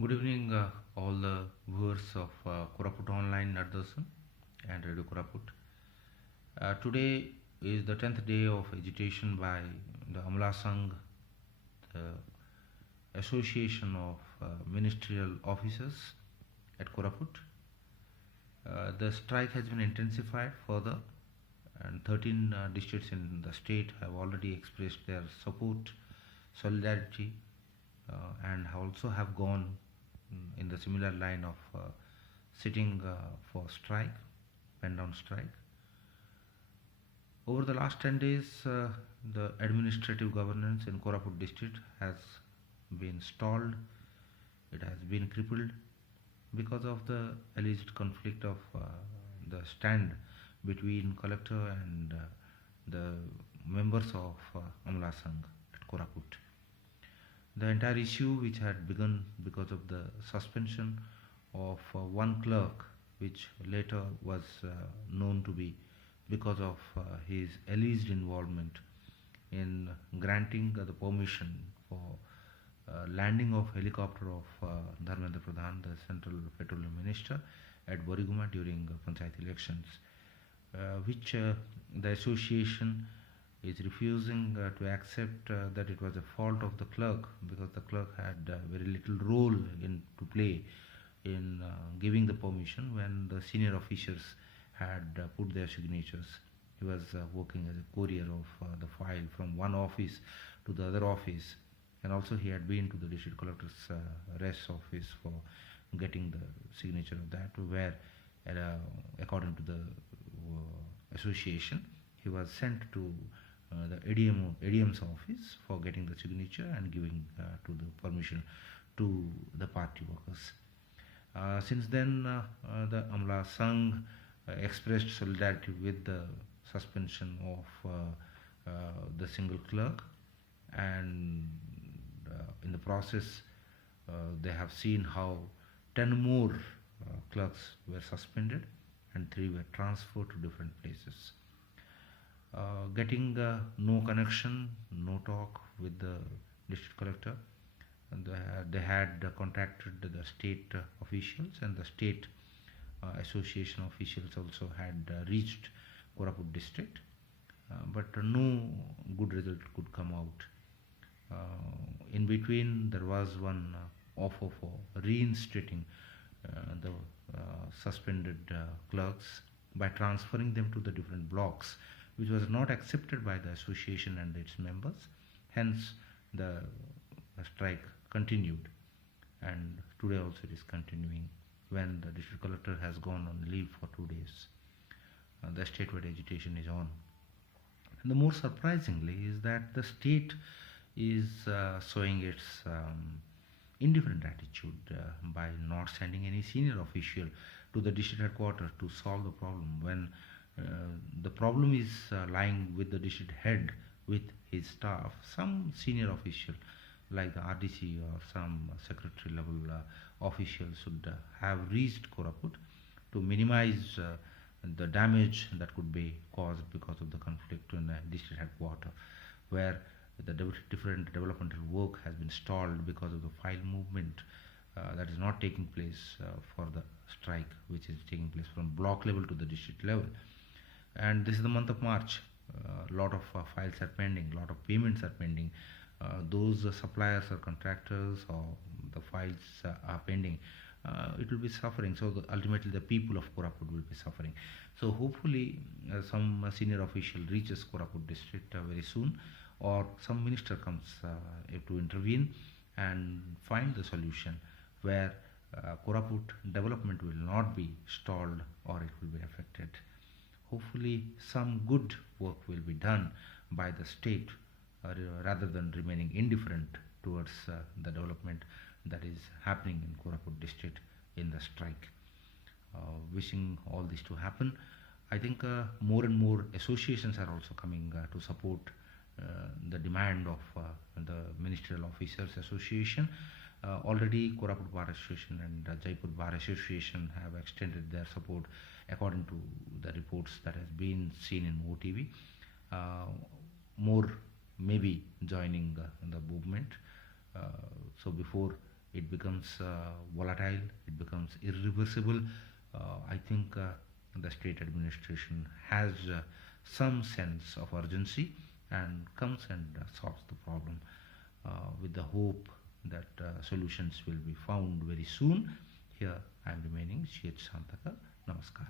Good evening, all the viewers of Koraput Online Nardasan and Radio Koraput. Today is the 10th day of agitation by the Amala Sangh, the Association of Ministerial Officers at Koraput. The strike has been intensified further, and 13 districts in the state have already expressed their support, solidarity, and also have gone in the similar line of sitting for strike, pen down strike. Over the last 10 days, the administrative governance in Koraput district has been stalled, it has been crippled because of the alleged conflict of the stand between collector and the members of Amala Sangh at Koraput. The entire issue, which had begun because of the suspension of one clerk, which later was known to be because of his alleged involvement in granting the permission for landing of helicopter of Dharmendra Pradhan, the Central Petroleum Minister, at Boriguma during Panchayat elections, which the association is refusing to accept that it was a fault of the clerk, because the clerk had very little role to play in giving the permission when the senior officials had put their signatures. He was working as a courier of the file from one office to the other office, and also he had been to the district collector's rest office for getting the signature of that, where according to the association, he was sent to the ADM's office for getting the signature and giving to the permission to the party workers. Since then, the Amla Sangh expressed solidarity with the suspension of the single clerk, and in the process, they have seen how 10 more clerks were suspended and 3 were transferred to different places. Getting no connection, no talk with the district collector. And they had contacted the state officials, and the state association officials also had reached Koraput district, but no good result could come out. In between, there was one offer for reinstating the suspended clerks by transferring them to the different blocks, which was not accepted by the association and its members. Hence, the strike continued, and today also it is continuing when the district collector has gone on leave for 2 days. The statewide agitation is on. And the more surprisingly is that the state is showing its indifferent attitude by not sending any senior official to the district headquarters to solve the problem, when the problem is lying with the district head, with his staff. Some senior official like the RDC or some secretary level official should have reached Koraput to minimize the damage that could be caused because of the conflict in the district headquarters, where the different developmental work has been stalled because of the file movement that is not taking place for the strike, which is taking place from block level to the district level. And this is the month of March. A lot of files are pending, a lot of payments are pending. Those suppliers or contractors, or the files are pending, it will be suffering. So ultimately the people of Koraput will be suffering. So hopefully some senior official reaches Koraput district very soon, or some minister comes to intervene and find the solution where Koraput development will not be stalled or it will be affected. Hopefully some good work will be done by the state rather than remaining indifferent towards the development that is happening in Koraput district in the strike. Wishing all this to happen. I think more and more associations are also coming to support the demand of the Ministerial Officers Association. Already Koraput Bar Association and Jaipur Bar Association have extended their support according to the reports that has been seen in OTV. More maybe joining the movement. So before it becomes volatile, it becomes irreversible. I think the state administration has some sense of urgency and comes and solves the problem with the hope that solutions will be found very soon. Here I am remaining CH Santaka. Namaskar.